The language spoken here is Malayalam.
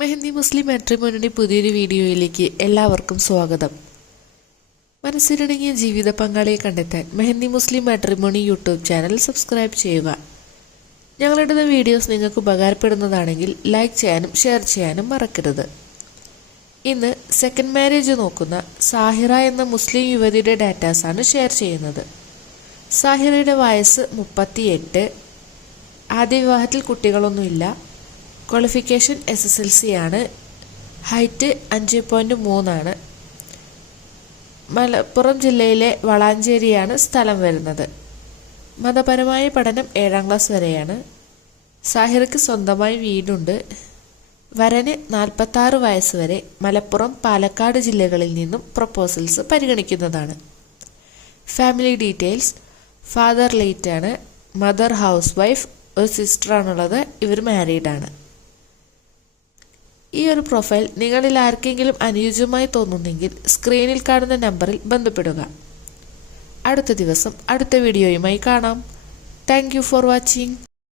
മെഹന്തി മുസ്ലിം മാട്രിമോണിയുടെ പുതിയൊരു വീഡിയോയിലേക്ക് എല്ലാവർക്കും സ്വാഗതം. മനസ്സിലിണങ്ങിയ ജീവിത പങ്കാളിയെ കണ്ടെത്താൻ Mehndi Muslim matrimony YouTube channel subscribe ചെയ്യുക. ഞങ്ങളിടുന്ന വീഡിയോസ് നിങ്ങൾക്ക് ഉപകാരപ്പെടുന്നതാണെങ്കിൽ ലൈക്ക് ചെയ്യാനും ഷെയർ ചെയ്യാനും മറക്കരുത്. ഇന്ന് സെക്കൻഡ് മാരേജ് നോക്കുന്ന സാഹിറ എന്ന മുസ്ലിം യുവതിയുടെ ഡാറ്റാസാണ് ഷെയർ ചെയ്യുന്നത്. സാഹിറയുടെ വയസ്സ് മുപ്പത്തിയെട്ട്. ആദ്യ വിവാഹത്തിൽ കുട്ടികളൊന്നുമില്ല. Qualification S S L C ആണ്. ഹൈറ്റ് അഞ്ച് പോയിന്റ് മൂന്നാണ്. മലപ്പുറം ജില്ലയിലെ വളാഞ്ചേരിയാണ് സ്ഥലം വരുന്നത്. മതപരമായ പഠനം ഏഴാം ക്ലാസ് വരെയാണ്. സാഹിറയ്ക്ക് സ്വന്തമായി വീടുണ്ട്. വരന് നാൽപ്പത്താറ് വയസ്സ് വരെ മലപ്പുറം പാലക്കാട് ജില്ലകളിൽ നിന്നും പ്രപ്പോസൽസ് പരിഗണിക്കുന്നതാണ്. ഫാമിലി ഡീറ്റെയിൽസ് ഫാദർ ലേറ്റ് ആണ്. മദർ ഹൗസ് വൈഫ് ഒരു സിസ്റ്ററാണുള്ളത് ഇവർ മാരീഡാണ് ഈ ഒരു പ്രൊഫൈൽ നിങ്ങളിൽ ആർക്കെങ്കിലും അനുയോജ്യമായി തോന്നുന്നെങ്കിൽ സ്ക്രീനിൽ കാണുന്ന നമ്പറിൽ ബന്ധപ്പെടുക. അടുത്ത ദിവസം അടുത്ത വീഡിയോയുമായി കാണാം. Thank for watching